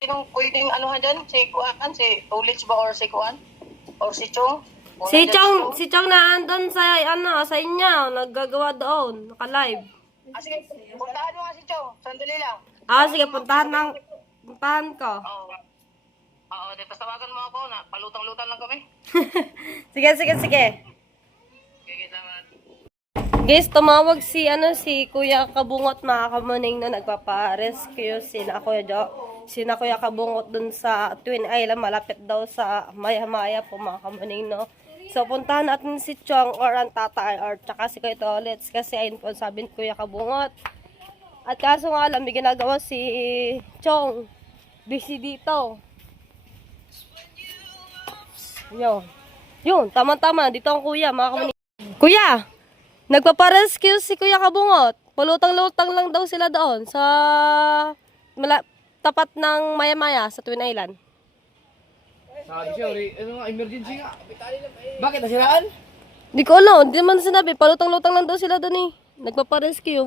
Sinong pwedeng anuhan dyan? Si Kuan? Si Ulits ba or si Kuan? Or si Chong? Wala Si dyan Si Chong na andun sa, ano, sa inyo, naggagawa doon, naka-live. Sige, puntahan mo nga si Chong. Sandali lang. Sige, puntahan ko. Oo. Oo, tapos tawagan mo ako na palutang-lutang lang kami. Sige. Sige, salamat. Guys, tumawag si Kuya Kabungot, mga kamuning, na nagpapa-rescue sina Kuya Kabungot dun sa Twin Island, malapit daw sa Maya-Maya po, mga kamuning, no? So, puntahan natin si Chong or ang tatay or tsaka si Kuya Tolets kasi ayun po sabi ni Kuya Kabungot. At kaso nga alam, may ginagawa si Chong. Busy dito. Yun, tama-tama. Dito ang kuya, mga kamuning. Kuya! Nagpaparescue si Kuya Kabungot. Pulutang-lutang lang daw sila doon sa tapat ng Maya-Maya sa Twin Island. Sabi siya, ano nga, emergency nga. Bakit nasiraan? Di ko alam, hindi man sinabi. Palutang-lutang lang daw sila doon eh. Nagpaparescue.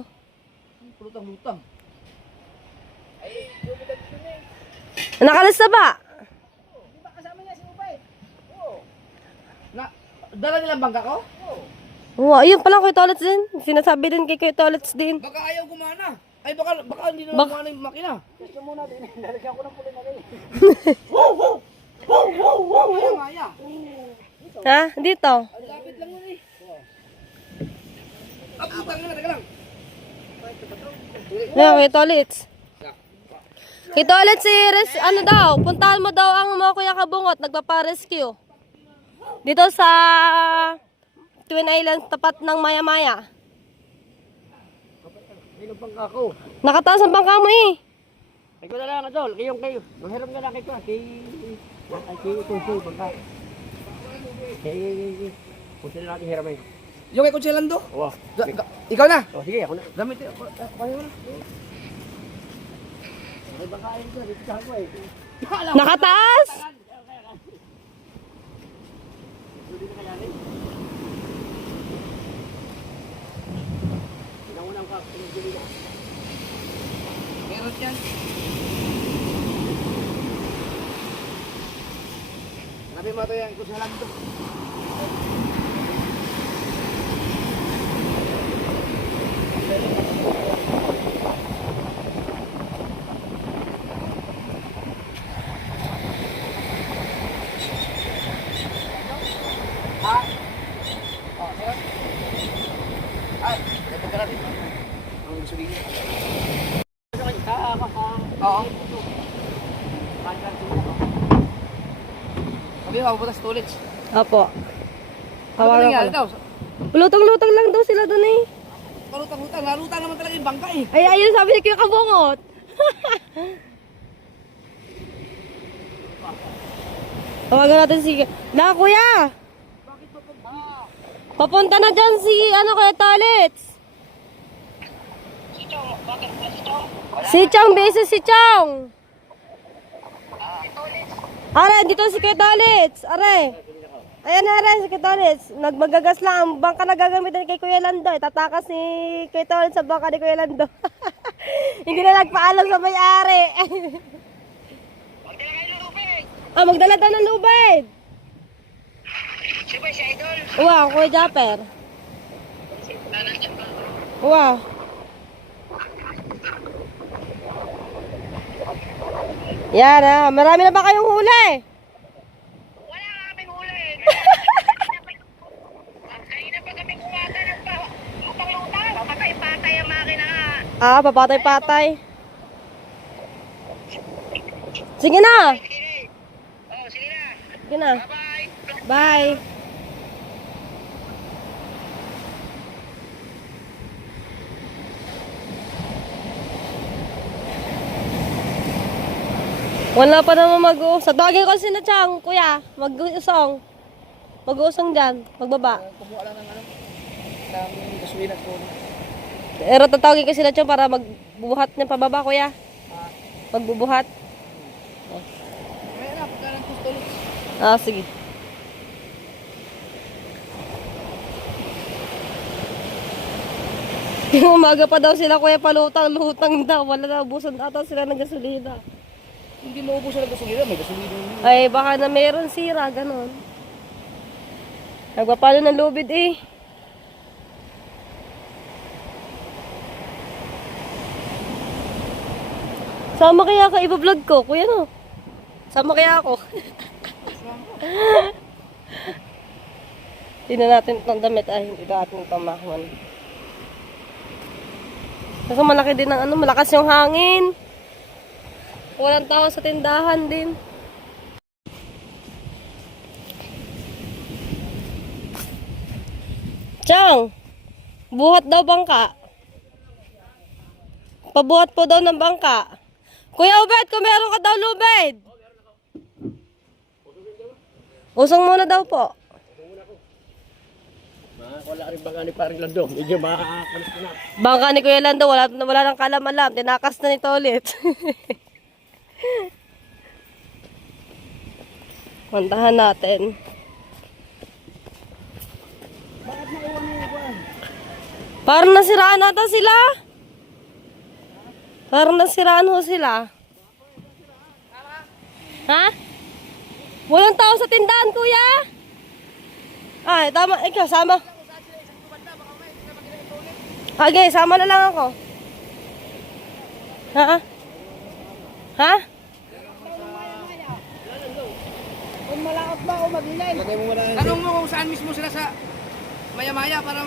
Lutang-lutang. Nakalis na ba? Di ba kasama niya si Upay? Oo. Dala nilang bangka ko? Oo. Wow, ayun pala Kuya Tolets din. Sinasabi din kay Kuya Tolets din. Baka ayaw kumana. Ay baka hindi na kumana yung makina. Gusto muna din. Lalagyan ko ng puli na rin. Maya. Ha? Dito? Ang lapit lang yun eh. Putang na, teka lang. Yeah, Kuya Tolets. Kuya Tolets, ano daw, puntahan mo daw ang mga Kuya Kabungot, nagpaparescue. Dito sa Twin Island, tapat ng Maya-Maya. May bangka ko. Nakataas ang bangka mo eh. Ay ko na lang, Adol. Kayo. Manghiram na lang kayo. Kay Kunsoy, bangka. Kunsoy na natin hiramin. Yung kay Kunsoy Lando? Oo. Ikaw na? O, sige, ako na. Gamit ako. Paano na? May bangka ayun ko. Dito sa ako eh. Nakataas? Hindi na kaya rin. Pinangunang ka. Pinanggili na. Meron yan. Sabi mo ito yan, kung sa Lando. Ay, dapat ka natin. Ang gusto din. Oo. Sabi mo, mapupunta sa Tulits. Opo. Ano Tawagan ko nangyari lang. daw? Lutang-lutang lang daw sila doon eh. Palutang-lutang. Nalutang naman talaga yung bangka eh. Ay, ayun sabi ni Kuya Kabungot. Tawagan natin si... Na, Kuya! Papunta na dyan si, Kuya Tolets. Si Chong, bakit ba si Chong? Si Chong, busy si Chong. Are, dito si Kuya Tolets. Are. Ayan, are, si Kuya Tolets. Nagmagagas lang. Ang bangka na gagamitin kay Kuya Lando. Tatakas si Kuya Tolets sa bangka ni Kuya Lando. Hindi na nagpaalam sa may-ari. Magdala kayo ng lupig! Magdala daw ng lubid. Si Boy, si Idol. Wow, Kuya Japper. Nandiyan ba? Wow. Yan marami na ba kayong huli? Wala nga kaming huli. Kanina pa kami kumaga ng lutang-lutang. Papatay-patay ang makina nga. Papatay-patay. Sige na. Sige. Oh, sige na. Sige na. Bye-bye. Bye. Wala pa naman mag-uusang. Tawagin ko si na Chang, Kuya. Mag-uusong. Mag-uusong dyan. Magbaba. Kumuha lang ng ng gasolina ko. Pero tatawagin ko si na Chang para magbubuhat niya pababa, Kuya. Magbubuhat. Kaya na, pagka ng Tulits. Sige. Yung umaga pa daw sila, Kuya, palutang-lutang daw. Wala na, ubusan ata sila ng gasolina. Hindi maubusan ng gasolina, may gasolina. Ay, baka na meron sira, ganon. Nagpapalo ng lubid eh. Sama kaya ka iba-vlog ko, kuya no? Sama kaya ako. Tingnan natin itong damit. Ay, hindi natin itong mahman. Kasi malaki din ang ano, malakas yung hangin. Walang tao sa tindahan din. Chang, buhat daw bangka. Pabuhat po daw ng bangka. Kuya Ubed, kung meron ka daw lubid. Usong muna daw po. Wala rin bangka ni parang Lando. Medyo makakakulis na. Bangka ni Kuya Lando, wala nang kalam-alam. Tinakas na nito ulit. Puntahan natin. Parang nasiraan ata sila. Parang nasiraan ho sila. Ha? Walang tao sa tindahan, kuya. Ay, tama. Ikaw, sama. Okay, sama na lang ako. Ha? Ha? Kung malakot ba o mag-inay? Tanong mo kung saan mismo sila sa maya-maya para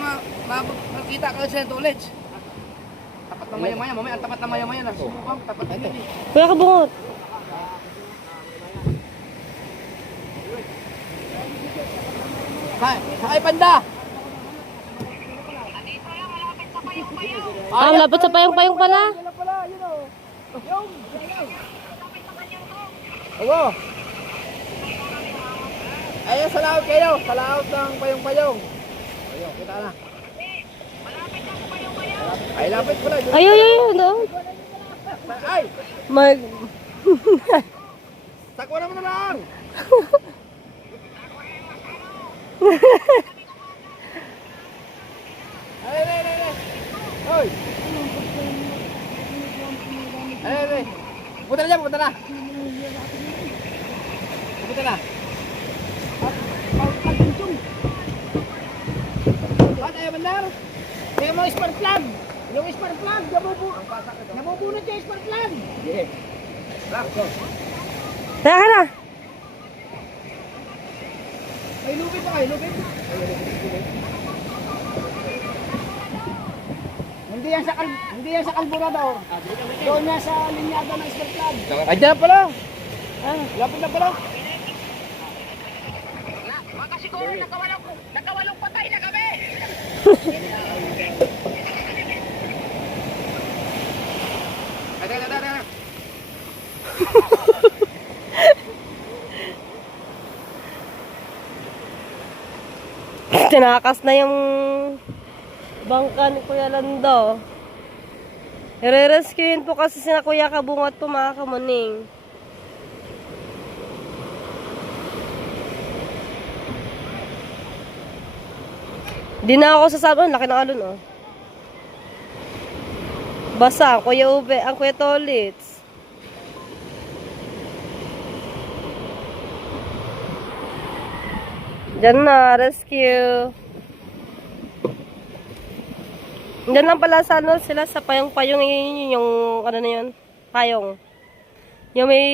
makita ka sila ng tulit. Tapat ng maya-maya, mamaya ang tapat ng maya-maya na. Sumubang, tapat na yun eh. Kuya Kabungot. Sakay panda! Ah, malapit sa payong-payong pala. Oo. Ayun, sa laot kayo. Sa laot ng payong-payong. Ayun, kita na. Ay, lapit pala. Ay, no? Ay! Mag... Takwa naman na lang! Ay! Hoy! Ay! Punta na dyan, punta na! Punta na! Ba't ayaw bandar? Tingnan mo yung spark plug! Yung spark plug! Nabubunot yung spark plug! Sige! Tara ka na. Ay, lupit pa kayo, lupit! Hindi yan sa carburetor. Doon na sa linyada ng spark plug. Ay, dyan pala! Lapit na pala! Baka siguro nakawalong patay na kami. Ada. Tinakas na yung bangka ni Kuya Lando. I-rescuein po kasi sina Kuya Kabungot po mga kamuning. Di na ako sasama. Laki ng alon, oh. Basa, ang Kuya Ube, ang Kuya Tolits. Diyan na, rescue. Diyan lang pala sa ano, sila sa payong-payong yung ano na yun, payong. Yung may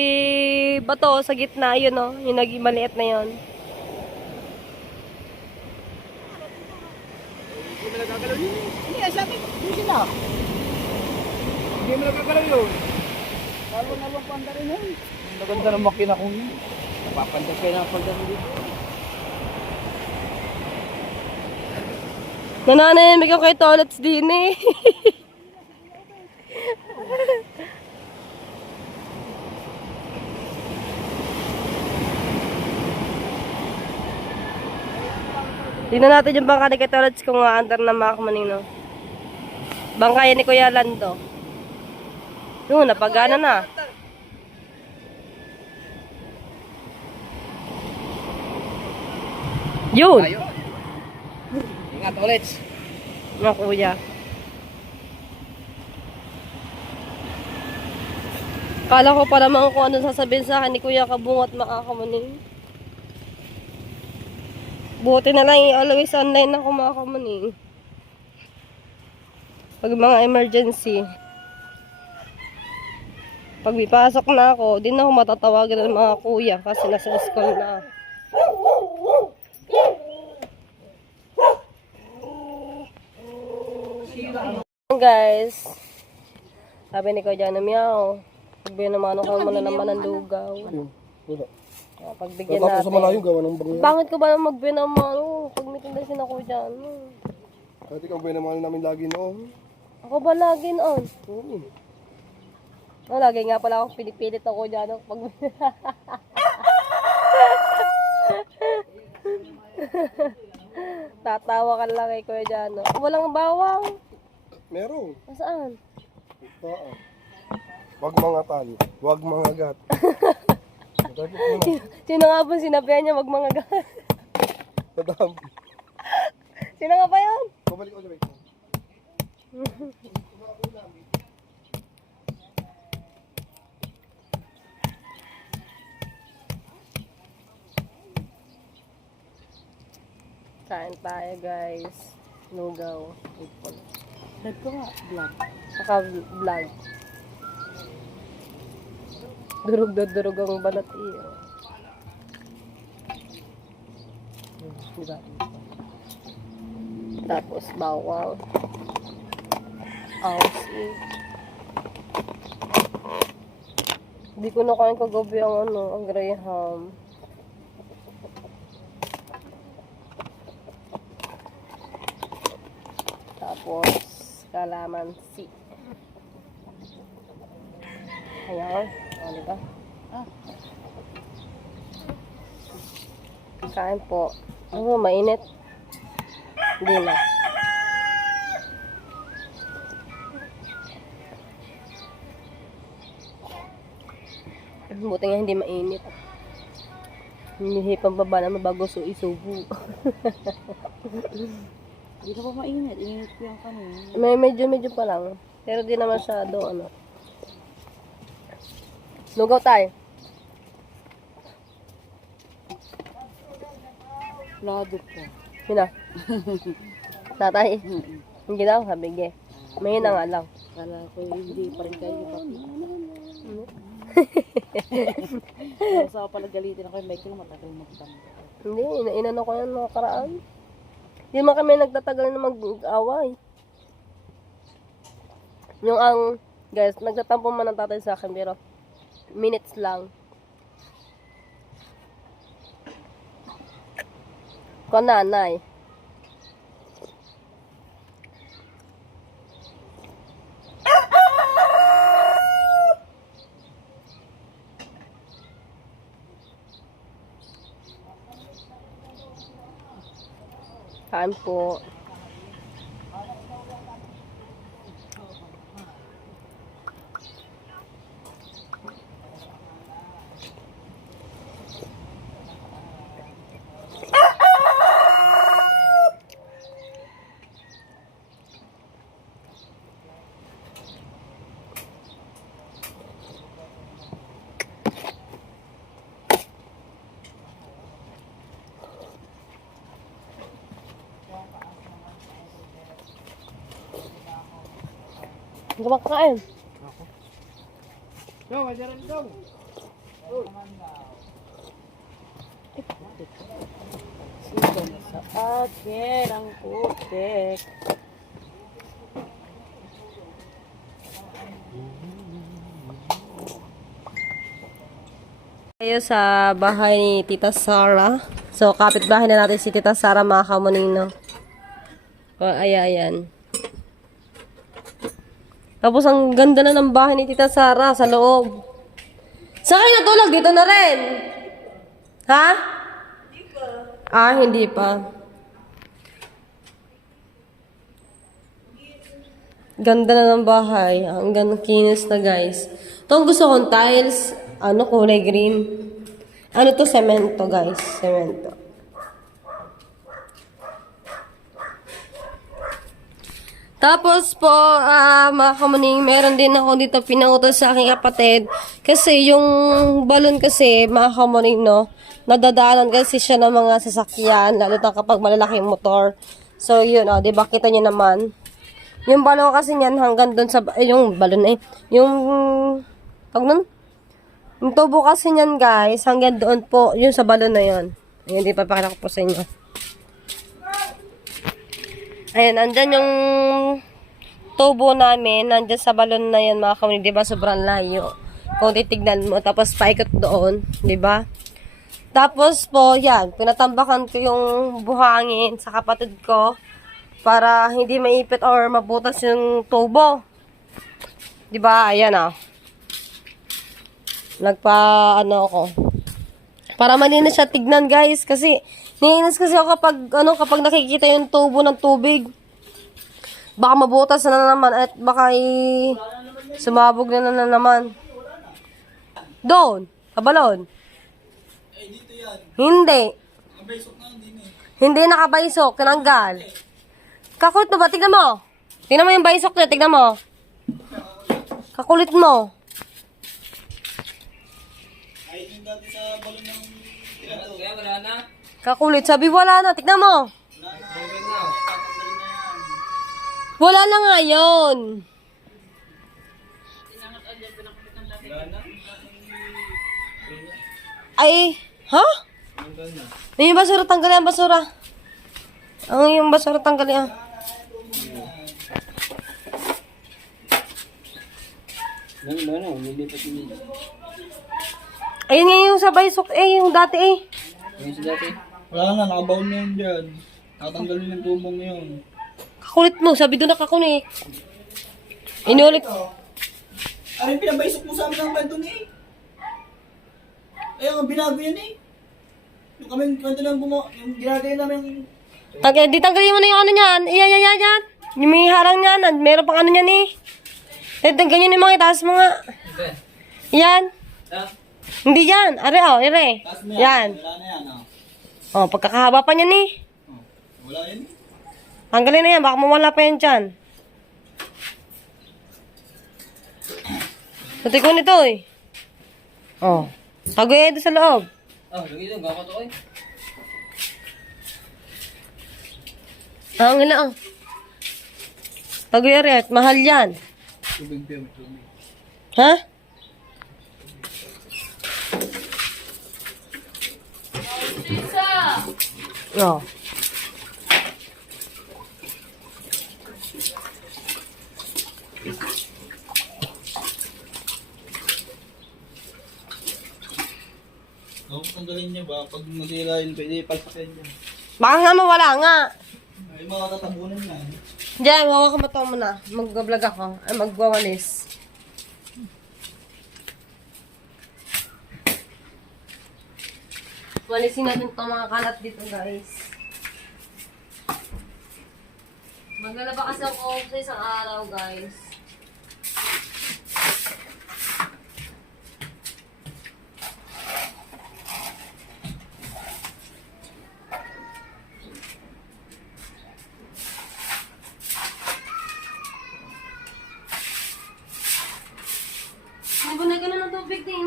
bato sa gitna, yun o, yung naging maliit na yun. Hindi, sabi, hindi sila. Hindi mo nagkakalaw yun. Talong-along panda rin yun. Maganda ng makina kong yun. Napapandas kayo ng panda rin dito. Nananahimik ako kay Tolets din eh. Tingnan natin yung bangka ni kay Tolets kung maandar na mga kamanino. Bangka yan ni Kuya Lando. Yun, napagana na. Yun! Ingat ulit. Mga kuya. Akala ko pa naman kung ano sasabihin sa akin ni Kuya Kabungot makakamuning. Buti na lang always online ako makakamuning. Pag mga emergency. Pag may pasok na ako, di na ako matatawagan ng mga kuya kasi nasa school na. Guys, sabi ni Kuya na meow. Pagbinamano ka mo na naman ng lugaw. Wala. Pagbigyan Tapos natin. sa malayo, gawa ng bagyo. Bakit ko ba naman magbinamano? Pag may tindasin ako dyan. Kahit ikaw ba naman namin lagi noon? Ako ba lagi on? Oo. Oh, lagi nga pala ako pinipilit ako dyan. Pag... Tatawa ka lang kay Kuya Jano. Walang bawang. Meron. Saan? Oo. Wag mga tal. Wag mga gat. Matapos mo na. Sino nga ba sinabihan niya wag mga gat? Madam. Sino nga ba yan? Babalik ko ulit. Kain tayo guys. Lugaw. Ipon. Live ko nga, vlog. Saka vlog. Durog ang balat iyo. Diba? Tapos bawang. Aussie. Hindi ko na kain kagabi ang ang graham. Tapos kalamansi. Ayan. O, diba? Kain po. Ano, mainit. Hindi na. Buti nga hindi mainit. Hinihipang baba na mabago so isubo. Hindi na pa mainit. Init ko yung kanina. May medyo pa lang. Pero di na masyado ano. Lugaw tayo. Lado ko. Sina? Tatay. Hindi daw, sabi ge. May na nga lang. Kala ko hindi pa rin kayo pati. Sa pala galitin ako yung Michael, matagal magtanda. Hindi, inano ko yan mga karaan. Hindi man kami nagtatagal na mag-away. Yung guys, nagtatampo man ang tatay sa akin, pero minutes lang. Kung nanay. Kain po. Kumakain. Go, majaran go. Sino na sa akin ang putik? Tayo sa bahay ni Tita Sara. So, kapitbahay na natin si Tita Sara, mga kamunino. O, ayan. Tapos, ang ganda na ng bahay ni Tita Sara sa loob. Saan kayo natulog? Dito na rin. Ha? Hindi pa. Ah, hindi pa. Ganda na ng bahay. Ang ganda kinis na, guys. Ito ang gusto kong tiles. Kulay green. Ano to? Semento, guys. Semento. Tapos po, mga kamuning, meron din ako dito pinautos sa aking kapatid. Kasi yung balon kasi, mga kamuning, no, nadadaanan kasi siya ng mga sasakyan, lalo na kapag malalaking motor. So, yun, di ba, kita niyo naman. Yung balon kasi niyan hanggang doon sa, yung balon yung, pag nun, yung tubo kasi niyan, guys, hanggang doon po, yung sa balon na yun. Ayun, di pa pakita ko po sa inyo. Ayan, andyan yung tubo namin, nandyan sa balon na yan, mga kamuning, di ba, sobrang layo. Kung titignan mo, tapos paikot doon, di ba? Tapos po, yan, pinatambakan ko yung buhangin sa kapatid ko para hindi maipit or mabutas yung tubo. Di ba? Ayan ako. Para malinis siya tignan, guys, kasi naiinis kasi ako kapag nakikita yung tubo ng tubig. Baka mabutas na naman at baka sumabog na naman. Doon, kabalon. Hindi. Hindi nakabaysok, tinanggal. Kakulit mo ba? Tignan mo. Tignan mo yung baysok niya, tignan mo. Kakulit mo. Kakulit, sabi wala na, tignan mo. Wala na nga yun. Ay, ha? Yung basura, tanggalin ang basura. Yung basura, tanggalin. Ayun nga yung sa baysok, yung dati Wala na, nakabaon na yun dyan. Tatanggalin yung tubong yun. Kakulit mo, sabi doon nakakunik. Inulit. Ano yung pinabaysok mo sa amin ng kwento ni Eh, ang binago yan Yung kami kwento ng yung ginagaya namin. Di tanggalin mo na yung ano niyan. Yan. Yung may harang niyan. Meron pang ano niyan ganyan yung mga itaas mo nga. Yan. Hindi yan. Are. Yan. Wala na yan, Pagkakahaba pa niyan Wala yan Tanggalin na yan. Baka mawala pa yan dyan. Pati ko nito Tagoy doon sa loob. Lagi doon, gawin ko Ang ina Tagoy rin. Mahal yan. Tubig. Ha? Oh. Tanggalin niya ba? Pag nasira yun, pwede palpakin niya. Baka nga mawala nga. Ay, mga tatabunan na. Diyan, hawa ka mata mo na. Mag-vlog ako. Ay, magwawalis. Walisin natin itong mga kalat dito, guys. Maglalaba kasi ako sa isang araw, guys. Nabunay ka na ng tubig din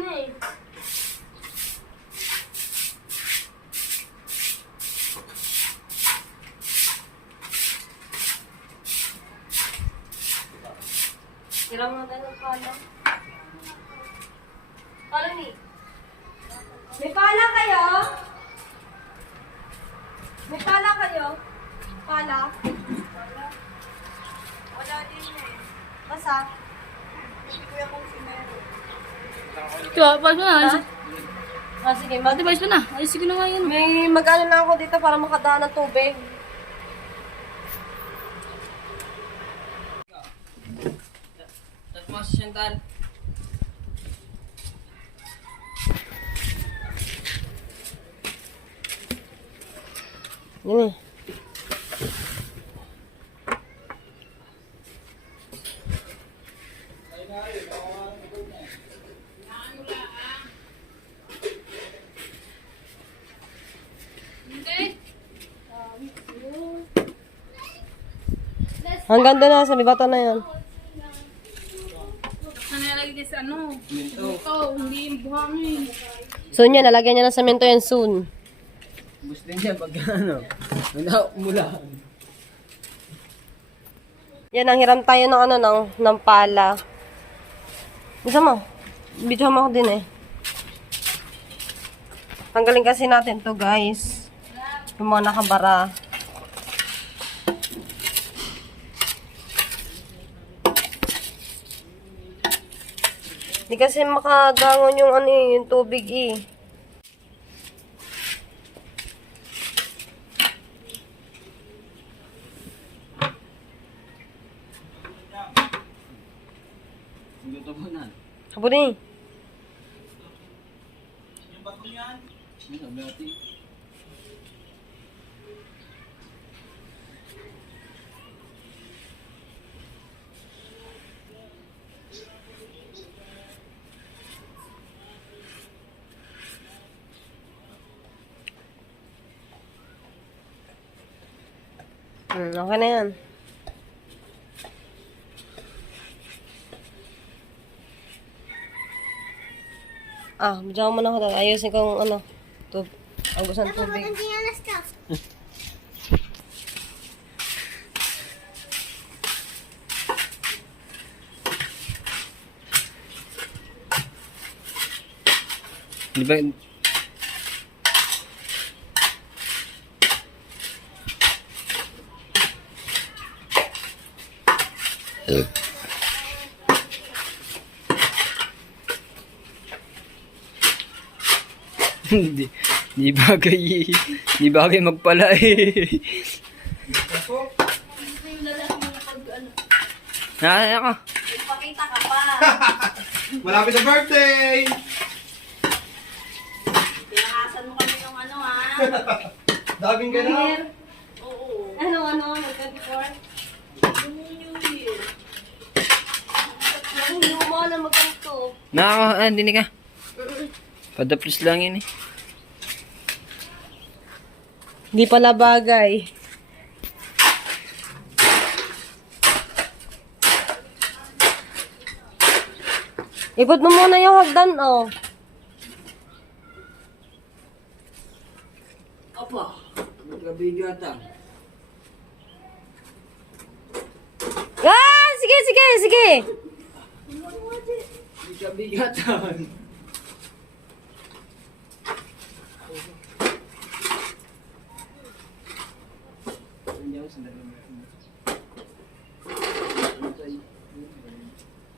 Hirang mo tayo ng pala. Pala May pala kayo? May pala kayo? Pala? Wala din Basa? Kaya, paano na? Sige, Ate, bayos mo na. Ayos ko na nga yun. may mag-ano na ako dito para makadaan ng tubig. Mas Chantal. Yun Hanggang doon na, sa may bato na yun. Nalalagay din sa ano? Ito, hindi yung buhangin. Soon yan, nalagyan niya ng semento yan soon. Gusto niya pag ano, mula. Yan, ang hiram tayo ng ano, ng pala. Isa mo, video mo ako din eh. Tanggalin kasi natin to guys. Yung mga nakabara. Hindi kasi makagangon yung ano eh, yung tubig eh. Luto mo na. Habo din. Ano, bati? Okay na yan. Bidyan mo na ako. Ayusin kong ano, agos ng tubig. Di ba? Di bagay magpala eh. Ako. Ipakita ka pa. Malapit na birthday! Tinakasan mo kami ng ano ha. Daming ganap. Oo. Ano, magka-before? Yung New Year. Hindi mo na magkanto. Hindi ka. Padaplis lang yun eh. Hindi pala bagay. Ipot mo muna yung hagdan, oh. Apa? Magkabigatan. Sige! Magkabigatan.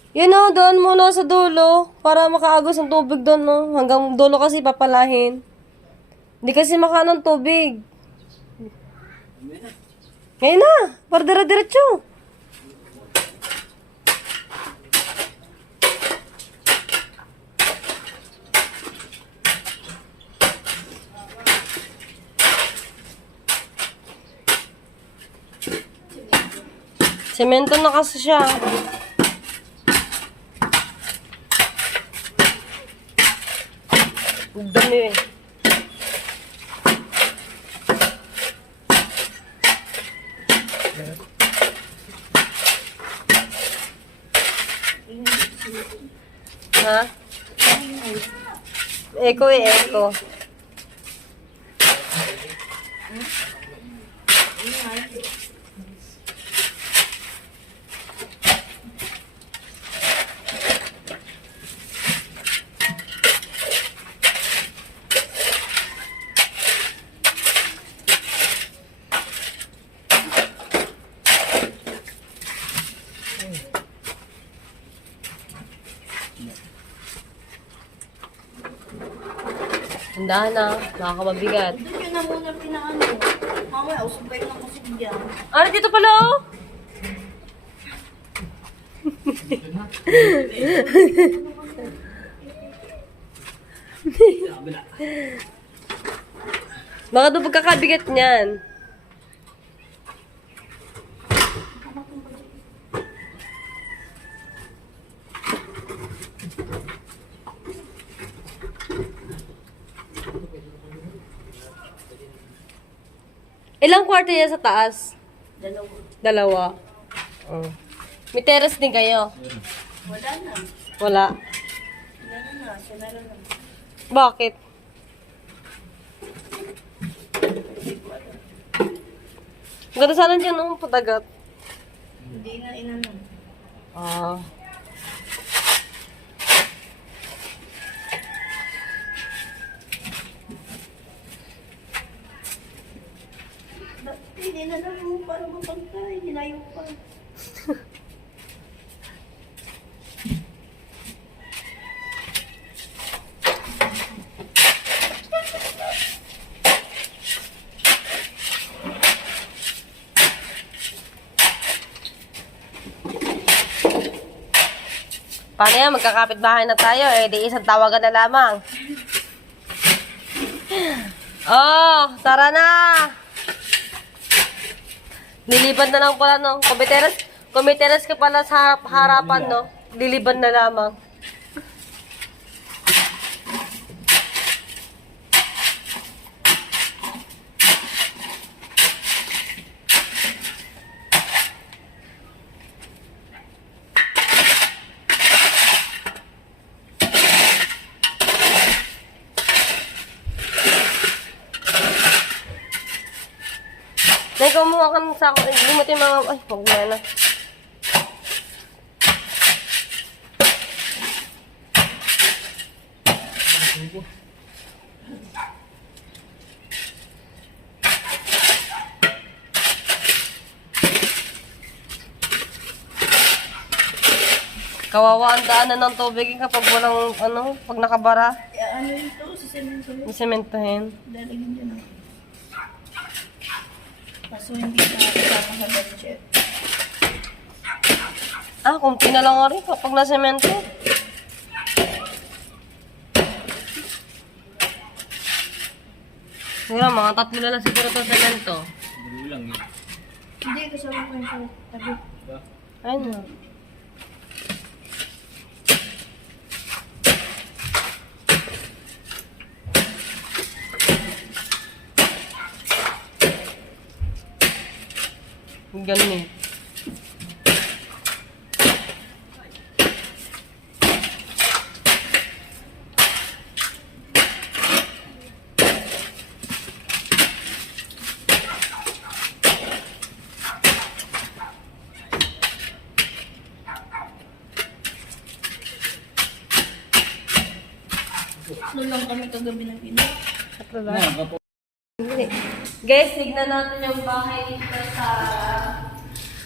Yun o, doon muna sa dulo. Para makaagos ang tubig doon, no. Hanggang dulo kasi papalahin. Hindi kasi makaano ng tubig. Ngayon na, para dire-diretso. Semento na kasi siya. Dami eh. Ha? Echo. Handahan na, nakakababigat. Doon yun na muna pinaano. Mamaya, usubay ng kusig dyan. Dito pala oh! Baka doon pagkakabigat niyan. Ilang kwarto yan sa taas? Dalawa. Dalawa. Mm. May terrace din kayo? Wala na. Wala. Wala na. Sinara na. Bakit? Ganda sana dyan, no? Padagat. Hindi na inano. Ah. Hindi na lang mo para mapagkay. Hinayo pa. Paano yan? Magkakapit bahay na tayo. Eh, di isang tawagan na lamang. Oh, tara na! Liliban na lang pala, no? Kumiteras ka pala sa harapan, no? Liliban na lamang. Nay, kumuha ka ng sako. Hindi mo tayo mga... Ay, huwag na na. Kawawa ang daanan ng tubig kapag walang, pag nakabara. Ano ito? Sa semento. Isementohin. Dalagin dyan ah. Kaso hindi na kasama sa budget. Ah, kunti na lang nga rin kapag na-semento. Siguro, mga 3 na lang siguro ito semento. Hindi, kasama ko yung tabi. Ayun. Ganun eh. Tatlo lang kami kagabi ng pinag. Guys, tignan natin yung bahay dito sa...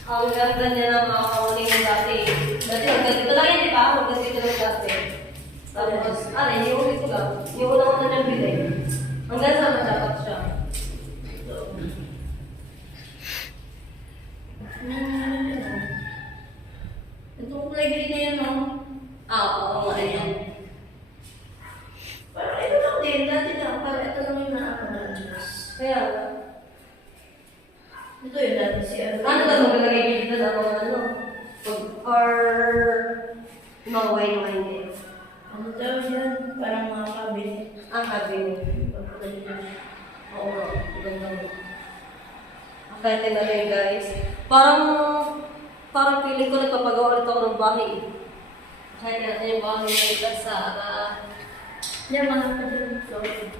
Ang ganda niya ng mga kauling yung dati. Dati, hanggang dito lang yun, di ba? Hanggang dito lang dati. Tapos, yung ulit ko lang. Yung unang-una niyang bilay. Hanggang saan dapat siya? Itong kulay green na yan, no? Oo nga yan. Parang ito lang din. Dati lang. Parang ito lang yung nakakadalas. Kaya, Ito yung dati si ano daw maglagay dito sa mga or mga wine din? Ano tawag yan? Parang mga cabinet. Ang cabinet. Oo nga, ganda mo. Akala na rin guys. Parang feeling ko nagpapagawa ulit ako ng bahay. Kahit natin yung bahay na ito sa... Yan, mga cabinet.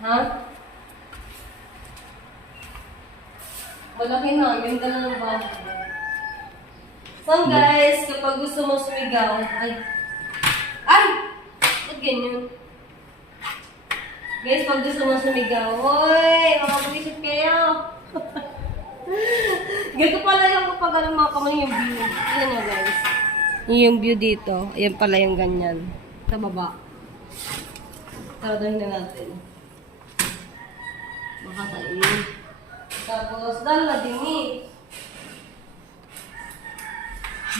Ha? Malaki na, ganda na ng bahay. So guys, kapag gusto mo sumigaw, ay! Ba't ganyan? Guys, pag gusto mo sumigaw, hoy! Makapag-isip kayo! Ganito pala yung kapag mga kamay yung view. Ayan nyo guys. Yung view dito, ayan pala yung ganyan. Sa baba. Taraduhin na natin. Makatain. Tapos, dala din eh.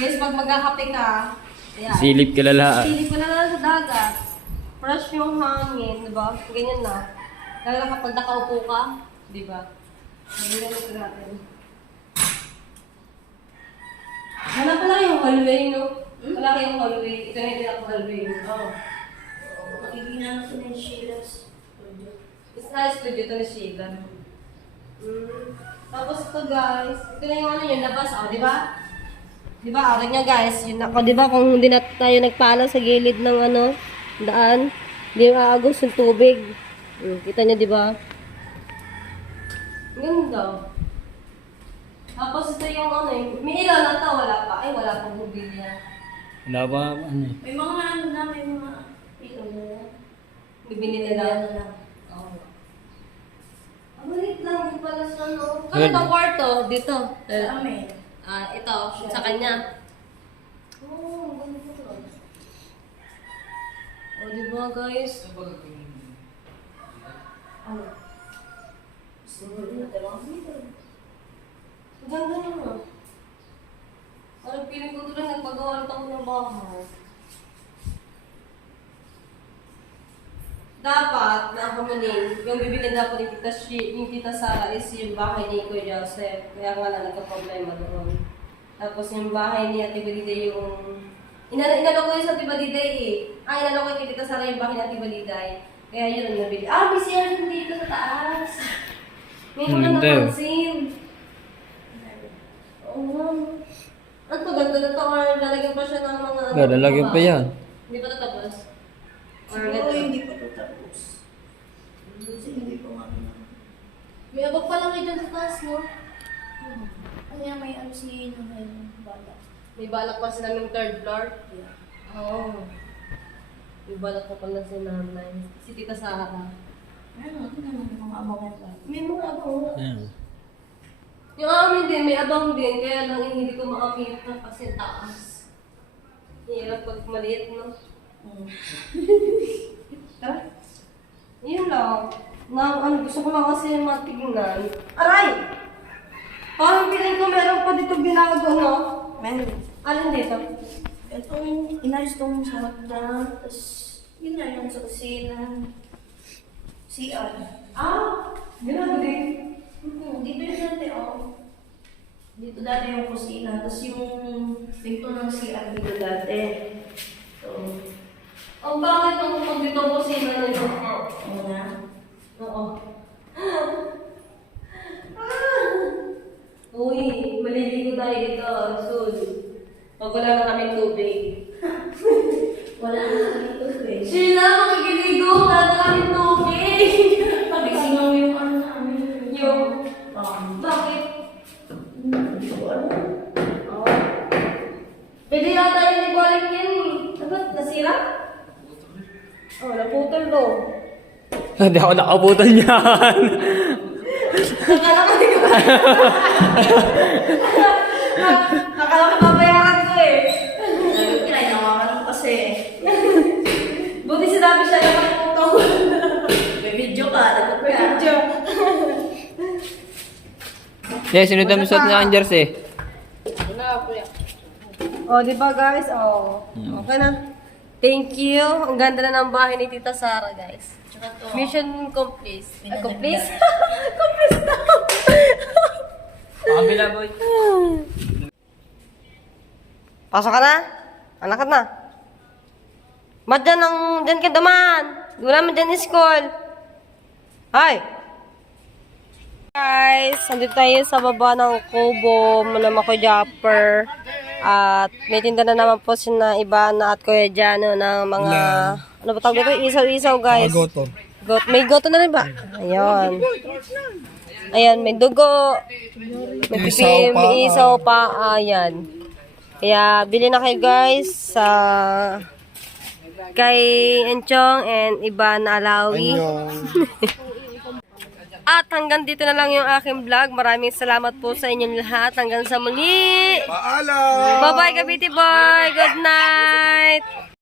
Guys, pag magkakape ka, ayan. Silip ka lala. Silip ka na sa dagat. Fresh yung hangin, di ba? Ganyan na. Lalo na kapag nakaupo ka, di ba? Ganyan ito natin. Hanap pala yung hallway, no? Wala kayong hallway. Ito na yung pinaka-hallway. Oo. Makikina natin yung Sheila's. Isa studio to ni Sheila. Tapos ito guys, ito na yung ano yung labas, di ba? Di ba, aray nga guys, yun ako, di ba, kung hindi na tayo nagpala sa gilid ng daan, hindi maagos yung tubig. Kita niyo, di ba? Ganda. Tapos ito yung may ilaw na to, wala pa. Ay, wala pang mobilya. Wala pa, ano eh. May mga ano na, may mga ilaw na yan. Bibili nila. Oo. Ang maliit lang din pala sa Ano kwarto? Dito. Sa amin. Ito, sa kanya. Oh, ganda to. O, diba guys? Ano? Ganda naman. Parang feeling ko doon nagpagawa ako ng bahay. Dapat, nakamunin, yung bibili dapat ni Tita Sara is yung bahay ni Kuya Joseph. Kaya nga lang nagka-problema doon. Tapos yung bahay ni Ate Baliday yung... Inalo ko yun sa Ate Baliday eh. Inalo ko kay Tita Sara yung bahay ni Ate Baliday. Kaya yun ang nabili. May CR din dito sa taas. May mga napansin. Oo nga. Ano to? Ganda na to or lalagyan pa siya ng mga... Lalagyan pa yan. Hindi pa tatapos? Siguro hindi pa ito tapos. Kasi hindi ko nga May abag pa lang kayo dyan sa taas, no? Kaya may ano si Nanay Bala. May balak pa sila ng third floor? Oo. May balak pa pala si nanay. Si Tita Sara. Ano naman yung mga abangan ba? May mga abang. Ayan. Yung amin din, may abang din. Kaya lang hindi ko makakita kasi taas. Hirap pag maliit, no? Yun lang. Gusto ko lang kasi matignan. Aray! Parang piling ko meron pa dito binago, no? Meron. Alin dito? Itong inayos tong sa hagdan, tapos yun na yung sa kusina. CR. Binago din. Dito yung dati, Dito dati yung kusina, tapos yung pinto ng CR dito dati. So, Ang bakit ang pag dito ko sila na yun? una. Oo. Uy, maliligo tayo dito. Soon. Pag wala na kaming tubig. Wala na kami tubig. Sheila, makikiligo. Wala na kaming tubig. Pagisingaw yung ano namin. Yung, bakit? Hindi ko alam. Pwede yata yung nagwalik yan eh. Dapat nasira? Naputol do. Hindi ako nakaputol niyan. Akala ko di ko. Akala ko babayaran ko eh. Sabi ko, nawakan ko kasi. Buti sinabi siya na nakaputol. May video ka, dapat ka. Video. Yes, sunod na suot na ang jersey. Di ba guys? Okay na. Thank you. Ang ganda na ng bahay ni Tita Sara, guys. Mission complete. Complete? Complete na. Pakabila, boy. Pasok ka na? Anak ka na? Ba't dyan ka daman? Wala mo dyan school. Hi! Guys, nandito tayo sa baba ng Kubo, Manamako Japper. At may tinda na naman po sina Ibana at Kuya Jano ng mga, ano ba tawag dito? Isaw-isaw guys. Goto. May goto na rin ba? Ayun. Ayan, may dugo. May pipi, may isaw pa. Ayan. Kaya, bili na kayo guys sa kay Enchong and Ibana Alawi. At hanggang dito na lang yung aking vlog. Maraming salamat po sa inyong lahat. Hanggang sa muli. Paalam! Bye-bye, Kabiti Boy. Good night.